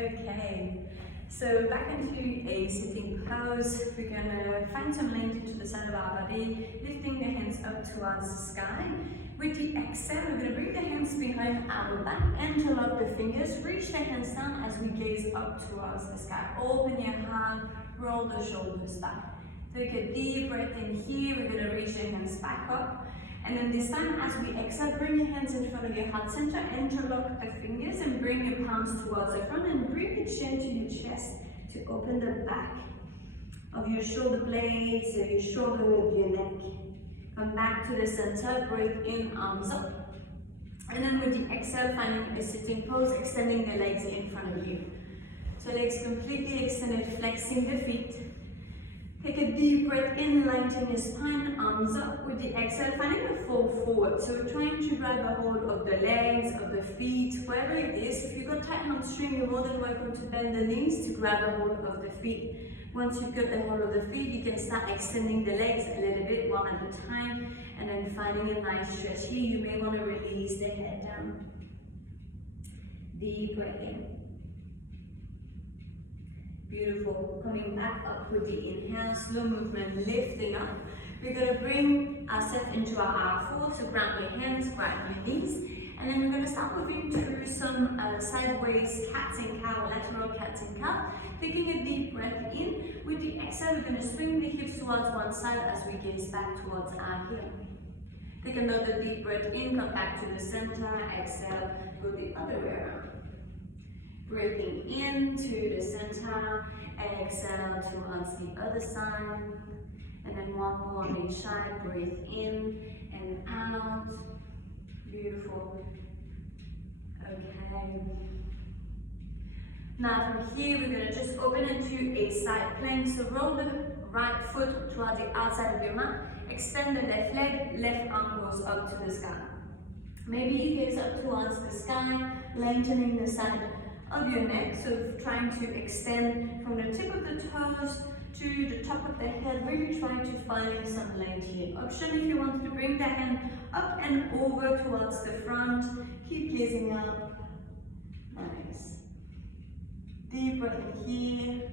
Okay, so back into a sitting pose. We're gonna find some length into the side of our body, lifting the hands up towards the sky. With the exhale, we're gonna bring the hands behind our back, interlock the fingers, reach the hands down as we gaze up towards the sky. Open your heart, roll the shoulders back. Take a deep breath in here. We're gonna reach the hands back up. And then this time, as we exhale, bring your hands in front of your heart center, interlock the fingers and bring your palms towards the front and bring the chin to your chest to open the back of your shoulder blades, or your shoulder of your neck. Come back to the center, breathe in, arms up. And then with the exhale, finding a sitting pose, extending the legs in front of you. So legs completely extended, flexing the feet. Take a deep breath in, lengthen your spine, arms up. With the exhale, finding a fold forward. So we're trying to grab a hold of the legs, of the feet, wherever it is. If you've got tight hamstring, you're more than welcome to bend the knees to grab a hold of the feet. Once you've got a hold of the feet, you can start extending the legs a little bit, one at a time, and then finding a nice stretch here. You may want to release the head down. Deep breath in. Beautiful. Coming back up with the inhale, slow movement, lifting up. We're going to bring ourselves into our R4, so grab your hands, grab your knees, and then we're going to start moving through some sideways cats and cow, lateral cats and cow. Taking a deep breath in. With the exhale, we're going to swing the hips towards one side as we gaze back towards our heel. Take another deep breath in, come back to the center, exhale, go the other way around. Breathing in to the center, exhale towards the other side, and then one more on each side. Breathe in and out. Beautiful. Okay. Now from here, we're going to just open into a side plank. So roll the right foot towards the outside of your mat. Extend the left leg, left arm goes up to the sky. Maybe you gaze up towards the sky, lengthening the side of your neck, so trying to extend from the tip of the toes to the top of the head, really trying to find some length here. Option if you want to bring the hand up and over towards the front, keep gazing up. Nice. Deep breath in here,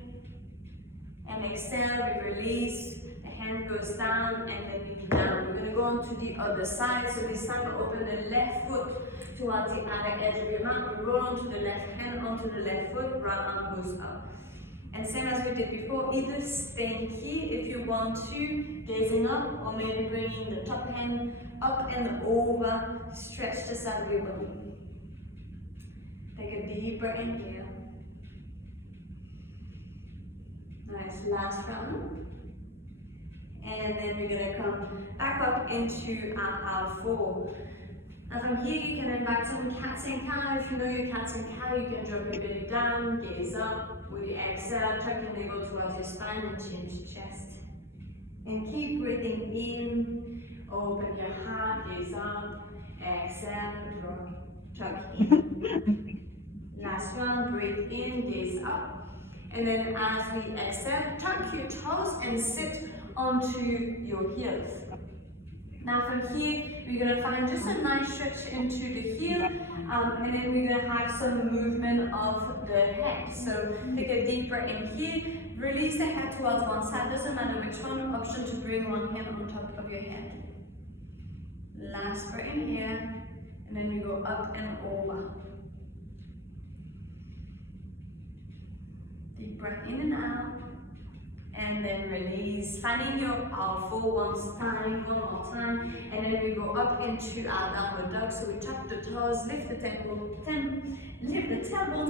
and exhale, we release, the hand goes down and then we down. We're going to go on to the other side, so this time open the left foot towards the outer edge of your mat, roll onto the left hand, onto the left foot, right arm goes up. And same as we did before, either staying here if you want to, gazing up, or maybe bringing the top hand up and over, stretch the side of your body. Take a deep breath in here. Nice, last round. And then we're going to come back up into our R4. Now from here you can invite some cats and cow. If you know your cats and cow, you can drop your belly down, gaze up. With the exhale, tuck your navel towards your spine and chin to chest. And keep breathing in, open your heart, gaze up, exhale, drop, tuck in. Last one, breathe in, gaze up. And then as we exhale, tuck your toes and sit onto your heels. Now from here, we're going to find just a nice stretch into the heel, and then we're going to have some movement of the head. So take a deep breath in here, release the head towards one side, doesn't matter which one, option to bring one hand on top of your head. Last breath in here, and then we go up and over. Deep breath in and out. And then release, finding your R4 one more time, and then we go up into our downward dog. So we tuck the toes, lift the tailbone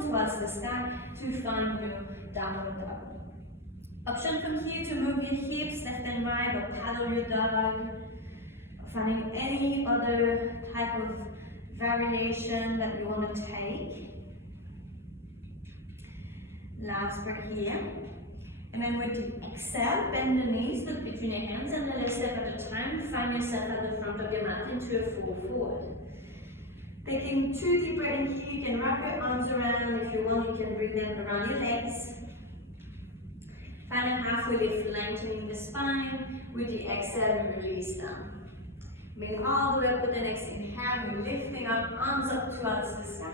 towards the sky to find your downward dog. Option from here to move your hips left and right, or paddle your dog, or finding any other type of variation that you want to take. Last breath here. And then with the exhale, bend the knees, look between your hands, and then a step at a time, find yourself at the front of your mat into a fold forward. Taking 2 deep breaths in here, you can wrap your arms around. If you want, you can bring them around your legs. Find a halfway lift, lengthening the spine. With the exhale, we release down. Coming all the way up with the next inhale, we're lifting up, arms up towards the sky,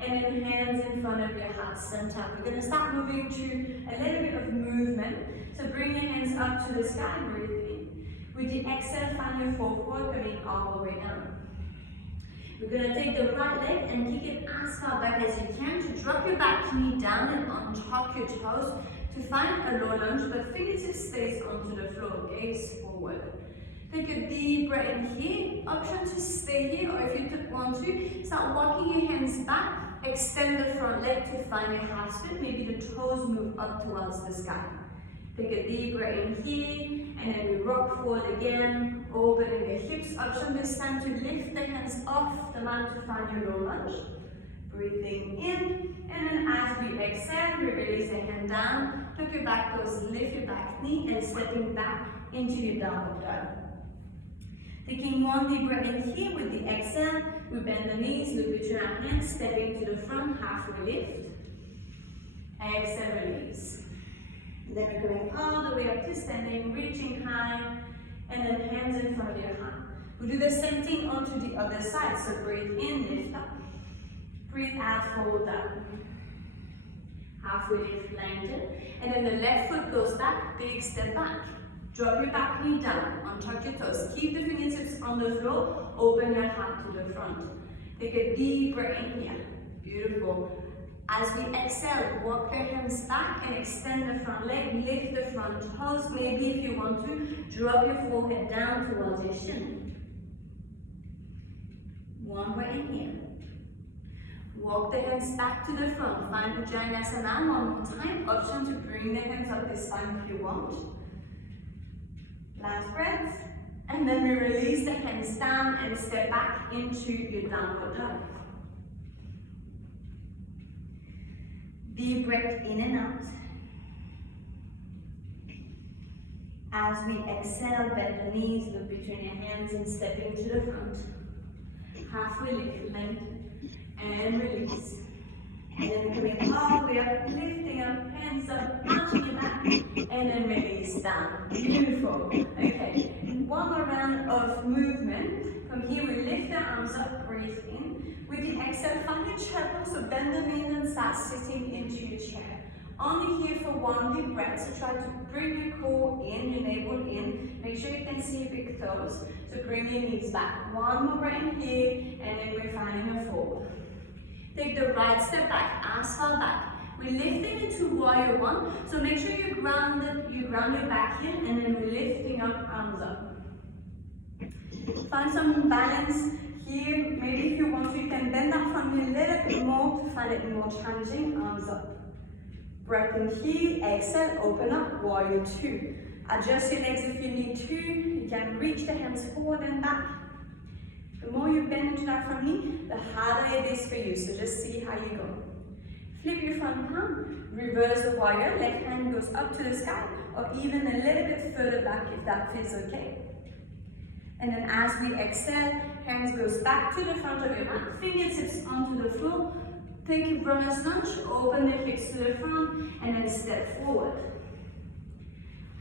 and then hands in front of your heart center. We're going to start moving through a little bit of movement. So bring your hands up to the sky, breathe in. With the exhale, find your forward, coming all the way down. We're going to take the right leg and kick it as far back as you can to drop your back knee down and untuck your toes to find a low lunge, but fingertips stays onto the floor, gaze forward. Take a deep breath in here. Option to stay here, or if you want to, start walking your hands back. Extend the front leg to find your half split. Maybe the toes move up towards the sky. Take a deep breath in here, and then we rock forward again, opening the hips. Option this time to lift the hands off the mat to find your low lunge. Breathing in, and then as we exhale, we release the hand down, tuck your back toes, lift your back knee, and stepping back into your downward dog. Taking one deep breath in here with the exhale, we bend the knees, look between our hands, stepping to the front, halfway lift. Exhale, release. Then we're going all the way up to standing, reaching high, and then hands in front of your heart. We'll do the same thing onto the other side. So breathe in, lift up. Breathe out, fold down. Halfway lift, lengthen. And then the left foot goes back, big step back. Drop your back knee down, untuck your toes. Keep the fingertips on the floor, open your heart to the front. Take a deep breath in here. Beautiful. As we exhale, walk your hands back and extend the front leg, lift the front toes. Maybe if you want to, drop your forehead down towards your shin. One breath in here. Walk the hands back to the front. Find Ujjainasana one more time. Option to bring the hands up this time if you want. Last breath. And then we release the hands down and step back into your downward dog. Deep breath in and out. As we exhale, bend the knees, look between your hands and step into the front. Halfway lift, lengthen, and release. And then coming all the way up, lifting up, hands up, arching your back, and then release down. Beautiful. Okay, one more round of movement. From here, we lift the arms up, breathe in. With the exhale, find your chair pose, so bend the knees and start sitting into your chair. Only here for one deep breath, so try to bring your core in, your navel in. Make sure you can see your big toes. So bring your knees back. One more breath in here, and then we're finding a fold. Take the right step back, as far back. We're lifting into warrior one, so make sure you ground your back here, and then we're lifting up, arms up. Find some balance here. Maybe if you want to, you can bend that from here a little bit more to find it more challenging, arms up. Breath in here, exhale, open up, warrior two. Adjust your legs if you need to. You can reach the hands forward and back. The more you bend into that from knee, the harder it is for you, so just see how you go. Flip your front palm, reverse the warrior, left hand goes up to the sky, or even a little bit further back if that feels okay. And then as we exhale, hands goes back to the front of your mat, fingertips onto the floor, take your runner's lunge, open the hips to the front, and then step forward.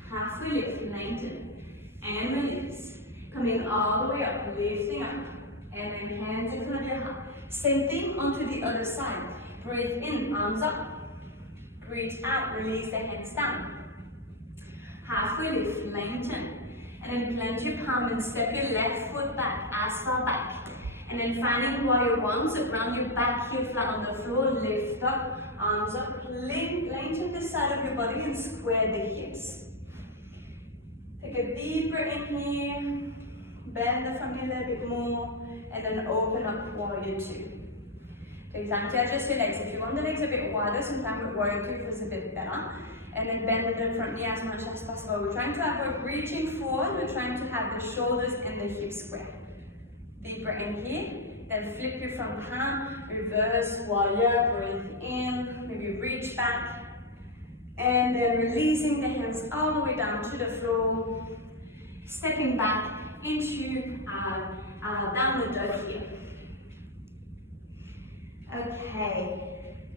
Halfway lift, lengthen, and release. Coming all the way up, lifting up, and then hands in front of your heart. Same thing onto the other side. Breathe in, arms up. Breathe out, release the hands down. Halfway lift, lengthen. And then plant your palm and step your left foot back, as far back. And then finding warrior one, so ground your back heel flat on the floor, lift up, arms up, lengthen the side of your body and square the hips. Take a deep breath in here. Bend the front knee a little bit more, and then open up warrior two. Take time to adjust your legs. If you want the legs a bit wider, sometimes with warrior two feels a bit better. And then bend the front knee as much as possible. We're trying to avoid reaching forward. We're trying to have the shoulders and the hips square. Deep breath in here. Then flip your front palm. Reverse warrior. Breathe in. Maybe reach back. And then releasing the hands all the way down to the floor. Stepping back into our downward dog here. Okay,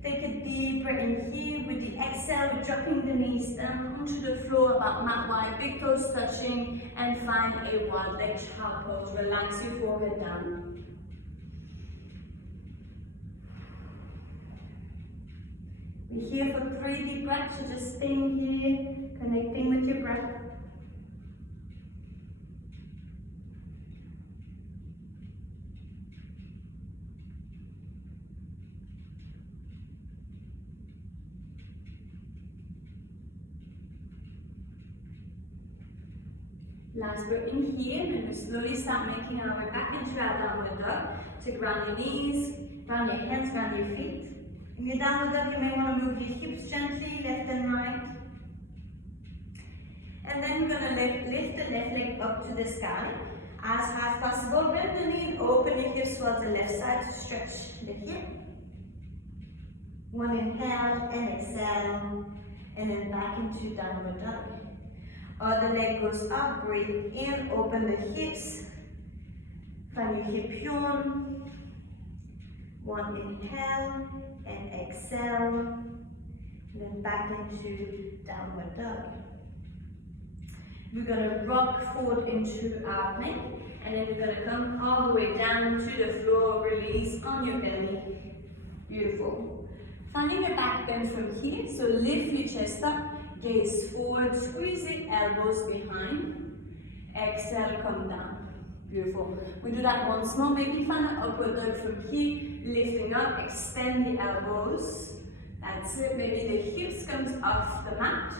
Take a deep breath in here. With the exhale, we're dropping the knees down onto the floor about mat wide, big toes touching, and find a wide leg child pose. Relax your forehead down. We're here for 3 deep breaths, so just staying here, connecting with your breath. Last breath in here, and we slowly start making our way back into our downward dog. So ground your knees, ground your hands, ground your feet. In your downward dog, you may want to move your hips gently, left and right. And then we're going to lift the left leg up to the sky. As high as possible, bend the knee, open your hips towards the left side to stretch the hip. One inhale and exhale, and then back into downward dog. Other leg goes up, breathe in, open the hips, find your hip yawn. One inhale and exhale, and then back into downward dog. We're going to rock forward into our plank, and then we're going to come all the way down to the floor, release on your belly. Beautiful. Finding a back bend from here, so lift your chest up. Gaze forward, squeeze the elbows behind. Exhale, come down. Beautiful. We do that once more. Maybe find an upward dog from here. Lifting up, extend the elbows. That's it. Maybe the hips comes off the mat.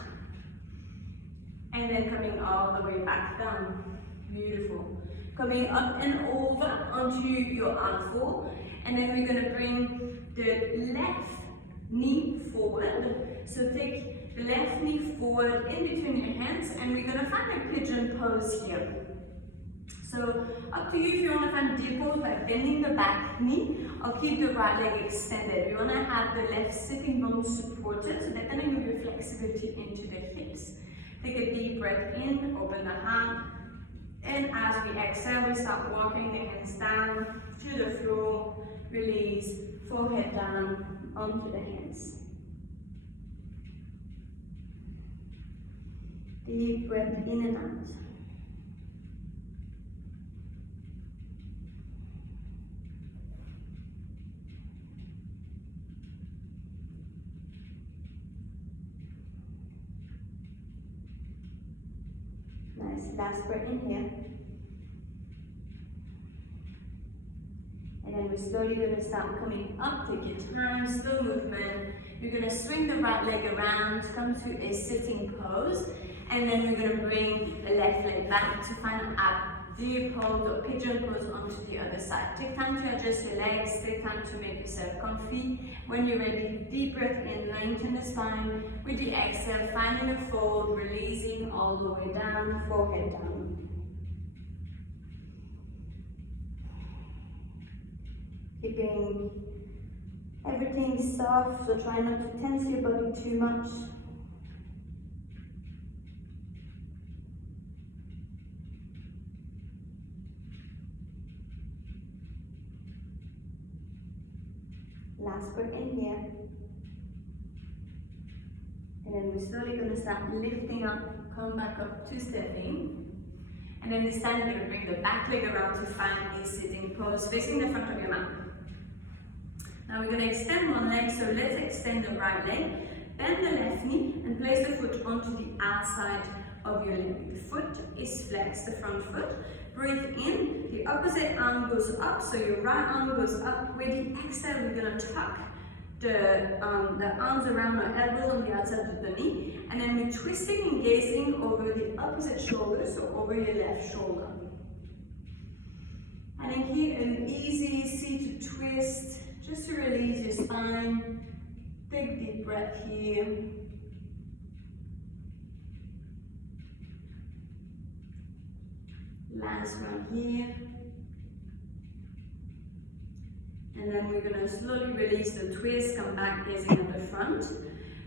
And then coming all the way back down. Beautiful. Coming up and over onto your arm fold. And then we're going to bring the left knee forward. So take the left knee forward in between your hands, and we're going to find a pigeon pose here. So up to you if you want to find deep pose by bending the back knee or keep the right leg extended. You want to have the left sitting bone supported, so that then you give your flexibility into the hips. Take a deep breath in, open the heart, and as we exhale, we start walking the hands down to the floor, release, forehead down onto the hands. Deep breath in and out. Nice, last breath in here. And then we're slowly going to start coming up, take your time, slow movement. You're going to swing the right leg around, come to a sitting pose. And then we're going to bring the left leg back to find a deep pose or pigeon pose onto the other side. Take time to adjust your legs, take time to make yourself comfy. When you're ready, deep breath in, lengthen the spine. With the exhale, finding a fold, releasing all the way down, forehead down. Keeping everything soft, so try not to tense your body too much. Last breath in here. And then we're slowly going to start lifting up, come back up to stepping. And then this time we're going to bring the back leg around to find a sitting pose facing the front of your mat. Now we're going to extend one leg, so let's extend the right leg. Bend the left knee and place the foot onto the outside of your leg. The foot is flexed, the front foot. Breathe in, the opposite arm goes up, so your right arm goes up. With the exhale, we're going to tuck the arms around our elbows on the outside of the knee, and then we're twisting and gazing over the opposite shoulder, so over your left shoulder. And then here, an easy seated twist, just to release your spine. Big deep breath here. Last one here. And then we're going to slowly release the twist, come back gazing at the front.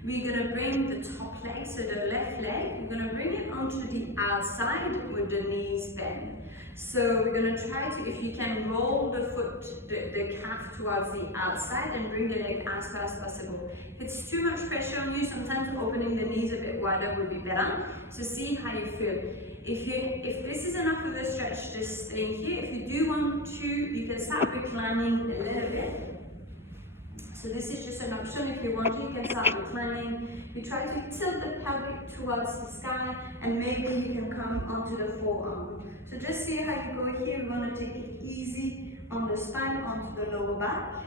We're going to bring the top leg, so the left leg, we're going to bring it onto the outside with the knees bent. So we're going to try to, if you can, roll the foot, the calf towards the outside and bring the leg as far as possible. If it's too much pressure on you, sometimes opening the knees a bit wider would be better. So see how you feel. If this is enough of a stretch, just stay here. If you do want to, you can start reclining a little bit. So this is just an option. If you want to, you can start reclining. You try to tilt the pelvic towards the sky, and maybe you can come onto the forearm. So just see how you go here. We want to take it easy on the spine, onto the lower back.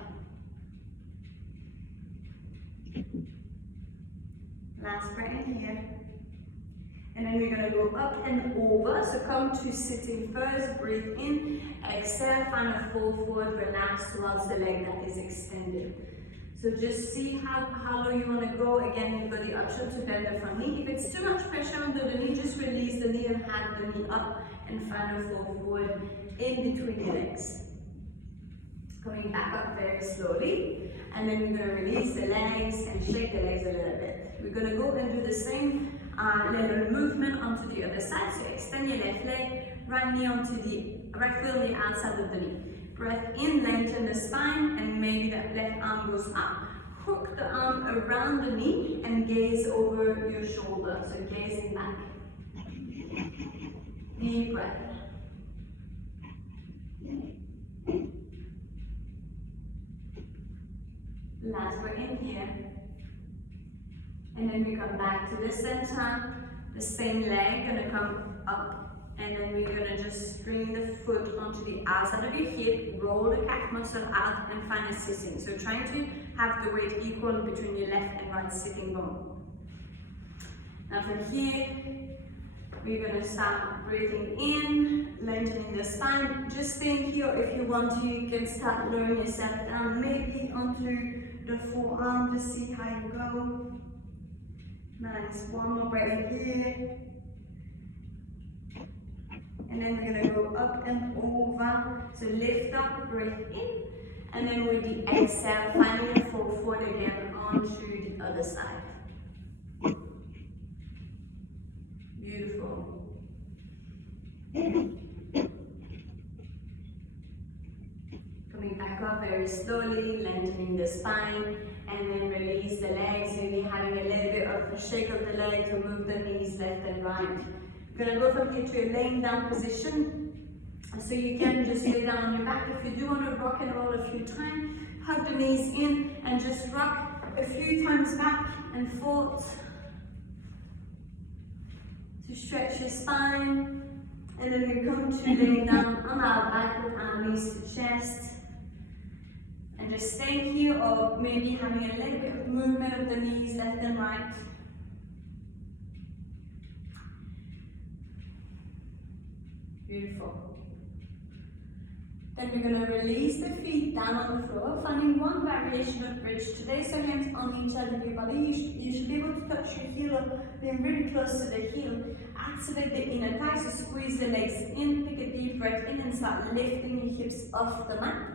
Last breath in here. And then we're going to go up and over. So come to sitting first, breathe in, exhale, find a fall forward, relax towards the leg that is extended. So just see how low you want to go. Again, you've got the option to bend the front knee. If it's too much pressure under the knee, just release the knee and hand the knee up and find a fall forward in between the legs. Coming back up very slowly. And then we're going to release the legs and shake the legs a little bit. We're going to go and do the same little movement onto the other side. So extend your left leg, right knee onto the right foot on the outside of the knee. Breath in, lengthen the spine, and maybe that left arm goes up. Hook the arm around the knee and gaze over your shoulder. So gazing back. Deep breath. Last breath in here. And then we come back to the center. The same leg gonna come up. And then we're going to just bring the foot onto the outside of your hip, roll the calf muscle out and find a sitting. So trying to have the weight equal between your left and right sitting bone. Now from here, we're going to start breathing in, lengthening the spine. Just staying here. If you want to, you can start lowering yourself down, maybe onto the forearm. Just see how you go. Nice. One more breath in here. And then we're going to go up and over. So lift up, breathe in. And then with the exhale, finding a fall forward again onto the other side. Beautiful. Coming back up very slowly, lengthening the spine. And then release the legs, maybe having a little bit of a shake of the legs or move the knees left and right. We're going to go from here to a laying down position. So you can just lay down on your back. If you do want to rock and roll a few times, hug the knees in and just rock a few times back and forth to stretch your spine. And then we come to laying down on our back with our knees to chest. And just staying here, or maybe having a little bit of movement of the knees left and right. Beautiful. Then we're going to release the feet down on the floor, finding one variation of bridge. Today, so hands on each side of your body. You should be able to touch your heel or being really close to the heel. Activate the inner thighs, so squeeze the legs in, take a deep breath in and start lifting your hips off the mat.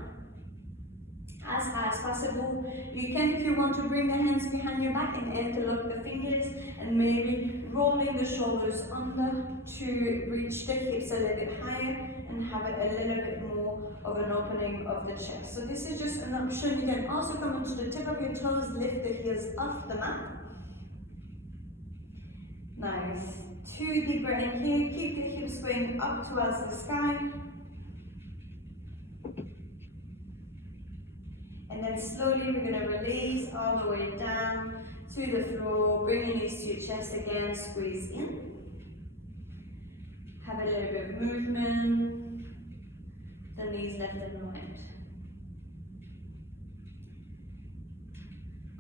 As high as possible. You can, if you want, to bring the hands behind your back and interlock the fingers and maybe rolling the shoulders under to reach the hips a little bit higher and have a little bit more of an opening of the chest. So this is just an option. You can also come onto the tip of your toes, lift the heels off the mat. Nice. 2 deep breaths in here. Keep the hips going up towards the sky. And then slowly we're going to release all the way down to the floor, bring your knees to your chest again, squeeze in. Have a little bit of movement, the knees left and right.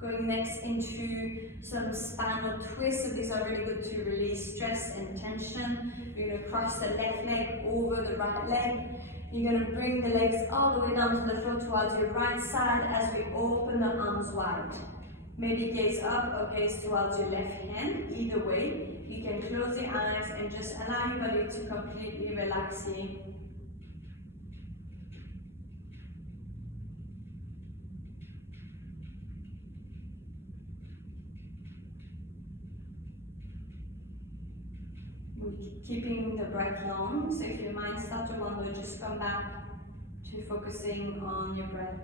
Going next into some spinal twists, so these are really good to release stress and tension. You're going to cross the left leg over the right leg. You're going to bring the legs all the way down to the floor towards your right side as we open the arms wide. Maybe gaze up or gaze towards your left hand. Either way, you can close your eyes and just allow your body to completely relax here. keeping the breath long. So if your mind starts to wander, just come back to focusing on your breath.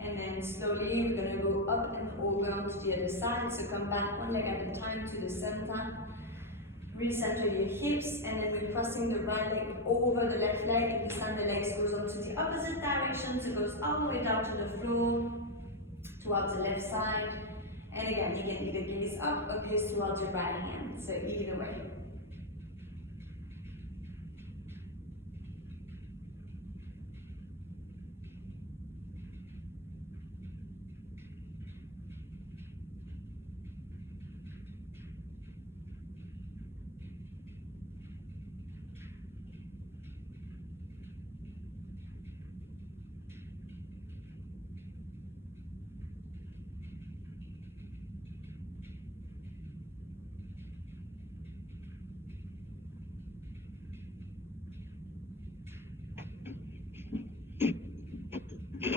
And then slowly we're going to go up and over to the other side. So come back one leg at a time to the center. Recenter your hips, and then we're crossing the right leg over the left leg, and this time the legs goes on to the opposite direction, so it goes all the way down to the floor, towards the left side. And again, you can either gaze up or gaze towards your right hand, so either way.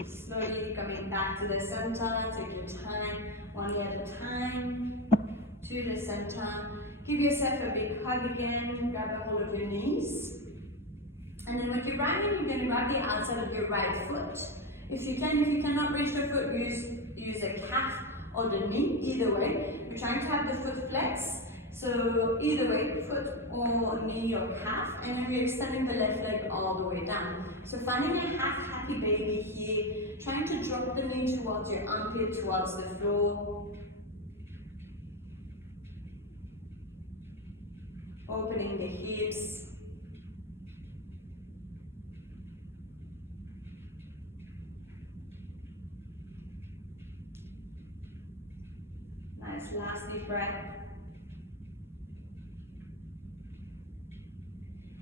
Slowly coming back to the center, take your time, one leg at a time, to the center. Give yourself a big hug again, grab a hold of your knees. And then with your right hand, you're going to grab the outside of your right foot. If you cannot reach the foot, use a calf or the knee, either way. We're trying to have the foot flex. So either way, foot or knee or calf, and then we're extending the left leg all the way down. So finding a half happy baby here, trying to drop the knee towards your armpit, towards the floor. Opening the hips. Nice, last deep breath.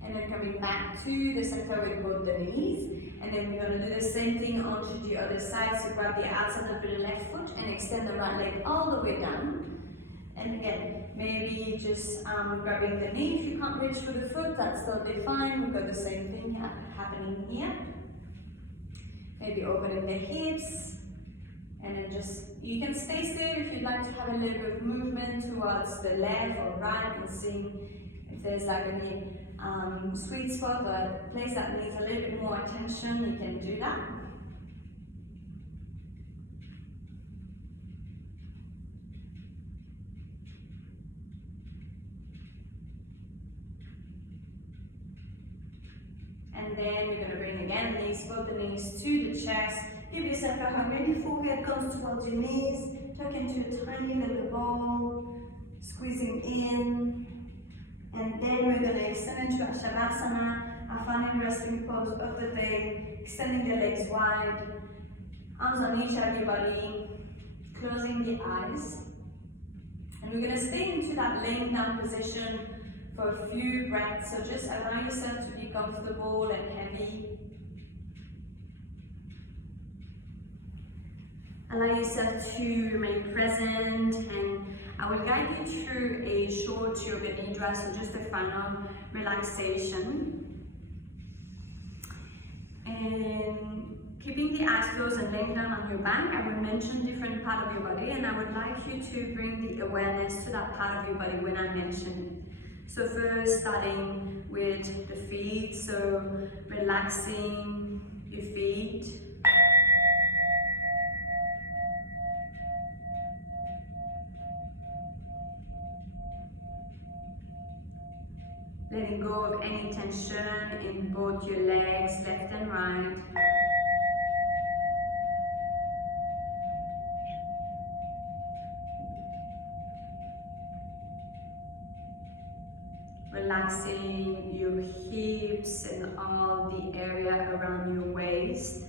And then coming back to the center with both the knees. And then we're going to do the same thing onto the other side. So grab the outside of the left foot and extend the right leg all the way down. And again, maybe just grabbing the knee. If you can't reach for the foot, that's totally fine. We've got the same thing happening here. Maybe opening the hips. And then just, you can stay still if you'd like to have a little bit of movement towards the left or right and seeing if there's like any sweet spot or a place that needs a little bit more attention, you can do that. And then we're going to bring again both the knees to the chest. Give yourself a hug. Maybe forehead comes towards your knees. Tuck into a tiny little ball. Squeezing in. And then we're going to extend into our Shavasana, our final resting pose of the day. Extending the legs wide. Arms on each of your body. Closing the eyes. And we're going to stay into that laying down position for a few breaths. So just allow yourself to be comfortable and heavy. Allow yourself to remain present, and I will guide you through a short yoga nidra, so just a final relaxation. And keeping the eyes closed and laying down on your back, I will mention different part of your body, and I would like you to bring the awareness to that part of your body when I mention it. So first, starting with the feet, so relaxing your feet. Letting go of any tension in both your legs, left and right. Relaxing your hips and all the area around your waist.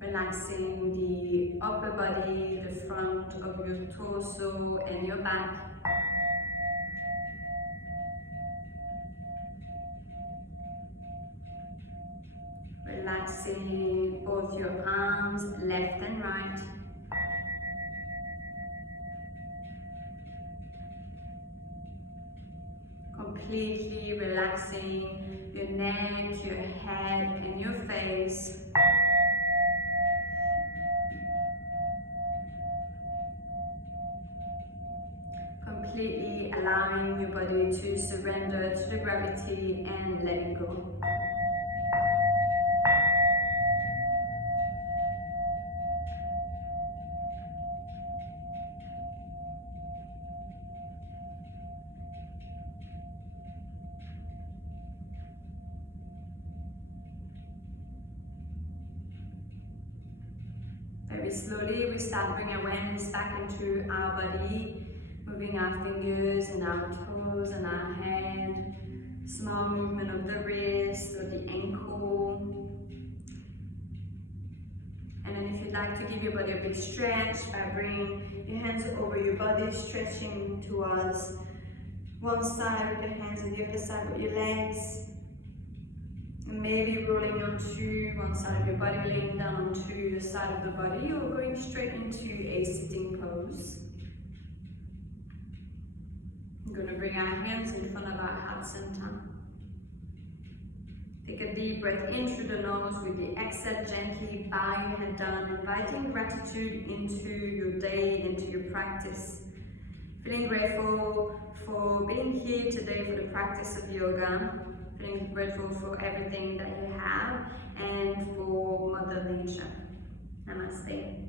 Relaxing the upper body, the front of your torso and your back. Relaxing both your arms, left and right. completely relaxing your neck, your head, and your face. Completely allowing your body to surrender to the gravity and letting go. Very slowly we start bringing awareness back into our body, moving our fingers and our toes and our hand, small movement of the wrist or the ankle. And then if you'd like to give your body a big stretch by bringing your hands over your body, stretching towards one side with your hands and the other side with your legs. And maybe rolling onto one side of your body, laying down onto your side of the body, or going straight into a sitting pose. I'm going to bring our hands in front of our heart center. Take a deep breath in through the nose. With the exhale, gently bow your head down, inviting gratitude into your day, into your practice. Feeling grateful for being here today for the practice of yoga. Feeling grateful for everything that you have and for Mother Nature. Namaste.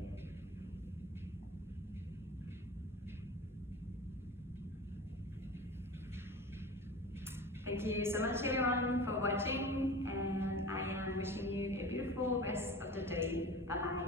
Thank you so much everyone for watching, and I am wishing you a beautiful rest of the day. Bye bye.